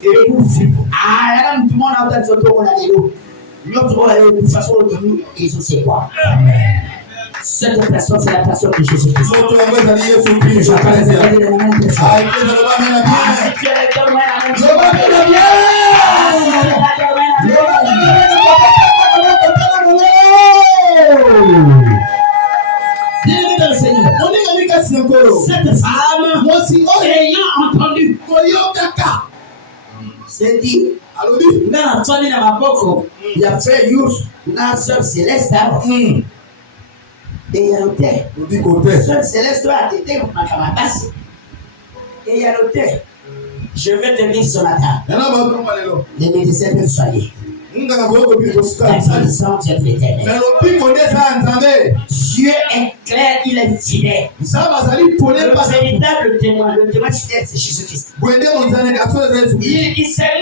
Et vous, ah, tout le monde a entendu ce qu'on a dit. De toute façon, Jésus, c'est quoi? Cette personne, c'est la personne de Jésus-Christ. Cette femme, moi aussi, ayant entendu, c'est dit, dans la famille de ma boko, il a fait use la sœur Céleste. Et il y a l'hôtel. Sœur Céleste a été ma camarade. Et il y a l'hôtel. Je vais te dire ce matin. Les médecins peuvent soigner. Dieu est clair, il est fidèle. Le véritable témoin, le témoin fidèle, c'est Jésus-Christ. C'est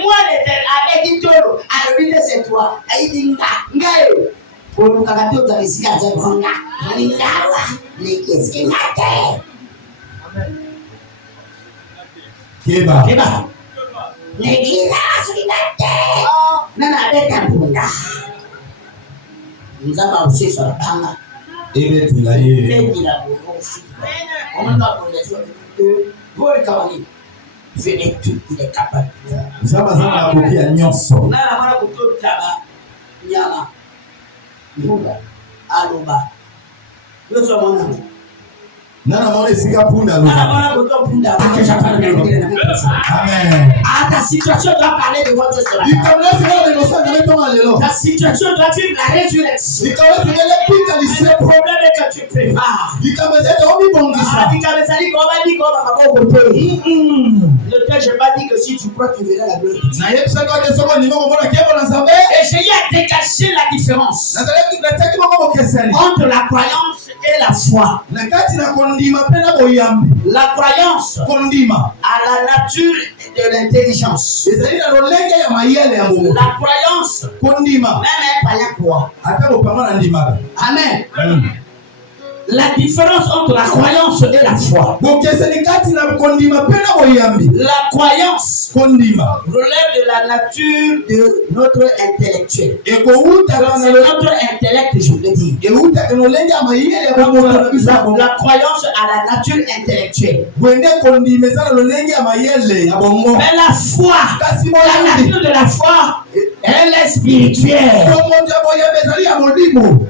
moi l'éternel, avec Toro, à l'unité c'est toi. Pour nous capater de réussir à dire nous avons aussi sur la tanga. Et il a il est capable. Nous ta situation doit parler de votre ta situation doit vivre la résurrection. Le problème est que tu prépares. Le texte, je n'ai pas dit que si tu crois, tu verras la gloire. Et j'ai eu à dégager la différence entre la croyance et la foi. La croyance à la nature de l'intelligence. La croyance, même un païen croit. Amen. La différence entre la croyance et la foi. La croyance relève de la nature de notre intellectuel. C'est notre intellect, je veux dire. La croyance à la nature intellectuelle. Mais la foi, la nature de la foi, elle est spirituelle.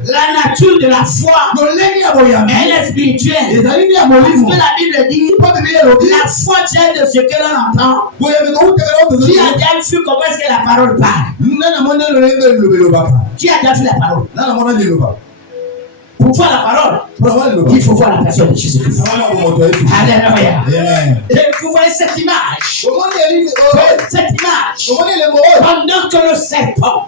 La nature de la foi, elle est spirituelle. Parce que la Bible dit, la foi tient de ce que l'on entend. Qui a déjà vu comment est-ce que la parole parle? Qui a déjà vu la parole? Pour voir la parole, il faut voir la personne de Jésus-Christ. Alléluia. Et vous voyez cette image. Cette image. Pendant que le serpent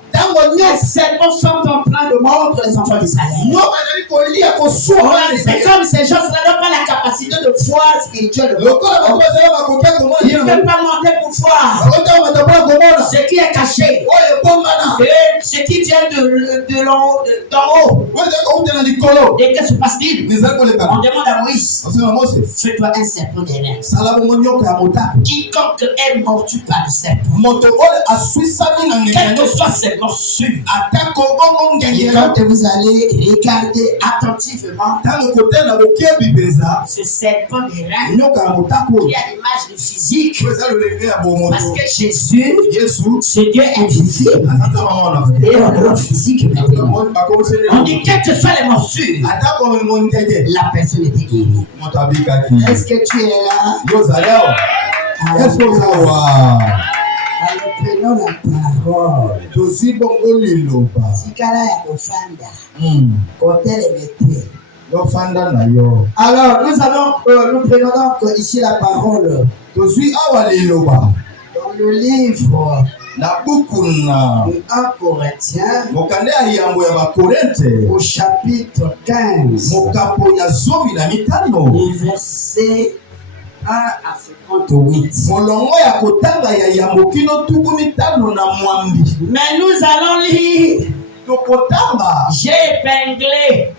sont en train de mordre les enfants d'Israël. C'est comme ces gens-là n'ont pas la capacité de voir spirituelle. Ils ne peuvent pas monter pour voir ce qui est caché. Et ce qui vient d'en haut. Et que se passe-t-il? On demande à Moïse, fais-toi un serpent des reins. Quiconque est mordu par le serpent, quelles que soient ses morsures, et quand vous allez regarder attentivement ce serpent des reins qui a l'image du physique, parce que Jésus, c'est Dieu invisible et on est physique. On dit quelles que soient les morsures, la personne était guérie. Est-ce que tu es là? Est-ce que vous avez alors prenons la parole. Tikala ya kofanda. Côté les métiers. Alors nous prenons donc ici la parole. Dans le livre de 1 Corinthiens, au chapitre 15, verset 1 à 58. Mais nous allons lire. J'ai épinglé